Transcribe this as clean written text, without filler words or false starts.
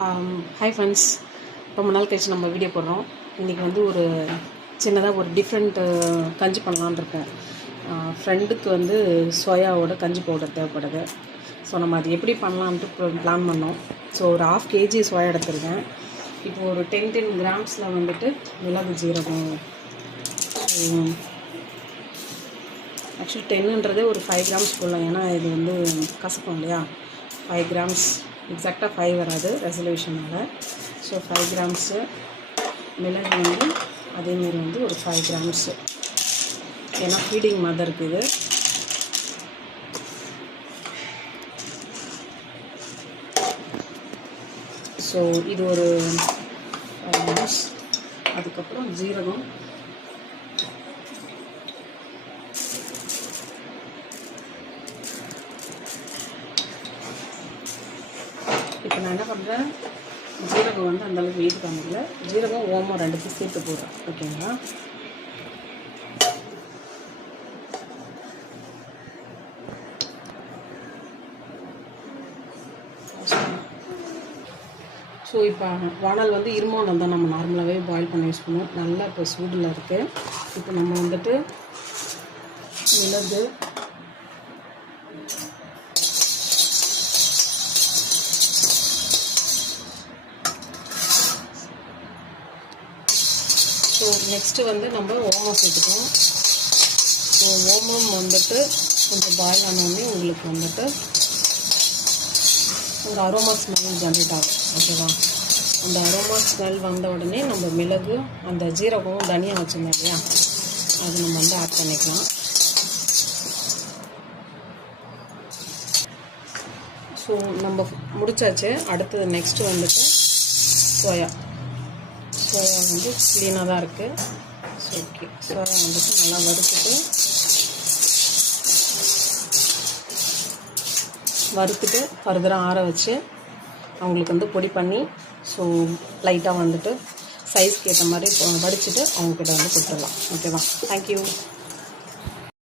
Hi friends, ரொம்ப நாள் கழிச்சு நம்ம வீடியோ போடுறோம். இன்றைக்கி வந்து ஒரு சின்னதாக ஒரு டிஃப்ரெண்ட் கஞ்சி பண்ணலான்னு இருக்கேன். ஃப்ரெண்டுக்கு வந்து சோயாவோட கஞ்சி பவுடர் தேவைப்படுது. ஸோ நம்ம அது எப்படி பண்ணலான்ட்டு பிளான் பண்ணோம். ஸோ ஒரு 1/2 kg சோயா எடுத்துருக்கேன். இப்போது ஒரு 10 கிராம்ஸில் வந்துட்டு மிளகு ஜீரகம், ஆக்சுவலி 10ன்றதே ஒரு 5 கிராம்ஸ் போடலாம். ஏன்னா இது வந்து கசக்கும் இல்லையா. 5 கிராம்ஸ் எக்ஸாக்டாக 5 வராது ரெசல்யூஷனால். ஸோ 5 கிராம்ஸு மிளகு வந்து அதேமாரி வந்து ஒரு 5 கிராம்ஸு, ஏன்னா ஃபீடிங் மதருக்கு இது. ஸோ இது ஒரு 5 கிராம்ஸ். அதுக்கப்புறம் ஜீரகம், இப்போ நான் என்ன பண்ணுறேன், ஜீரகம் வந்து அந்தளவுக்கு வெயிட் பண்ணல. ஜீரகம் ஓமம் 2 சேர்த்து போடுறேன். ஓகேங்களா. ஸோ இப்போ வானல் வந்து இருமோனம் தான் நம்ம நார்மலாகவே பாயில் பண்ணி யூஸ் பண்ணுவோம். நல்லா இப்போ சூடில் இருக்குது. இப்போ நம்ம வந்துட்டு மிளகு, ஸோ நெக்ஸ்ட்டு வந்து நம்ம ஓமம் சேர்த்துக்கோம். ஸோ ஓமம் வந்துட்டு கொஞ்சம் பாயில் ஆனோடனே உங்களுக்கு வந்துட்டு ஒரு அரோமா ஸ்மெல் ஜென்ரேட் ஆகும். ஓகேவா. அந்த அரோமா ஸ்மெல் வந்த உடனே நம்ம மிளகு, அந்த ஜீரகம், தனியா வச்சுருந்தோம் இல்லையா, அது நம்ம வந்து ஆட் பண்ணிக்கலாம். ஸோ நம்ம முடிச்சாச்சு. அடுத்தது நெக்ஸ்ட்டு வந்துட்டு சோயா வந்து க்ளீனாக தான் இருக்குது. ஸோ ஓகே, சோயா வந்துட்டு நல்லா வறுத்துட்டு ஃபர்தராக ஆற வச்சு அவங்களுக்கு வந்து பொடி பண்ணி, ஸோ லைட்டாக வந்துட்டு சைஸ்க்கு ஏற்ற மாதிரி வடிச்சுட்டு அவங்கக்கிட்ட வந்து கொடுத்துடலாம். ஓகேவா. தேங்க்யூ.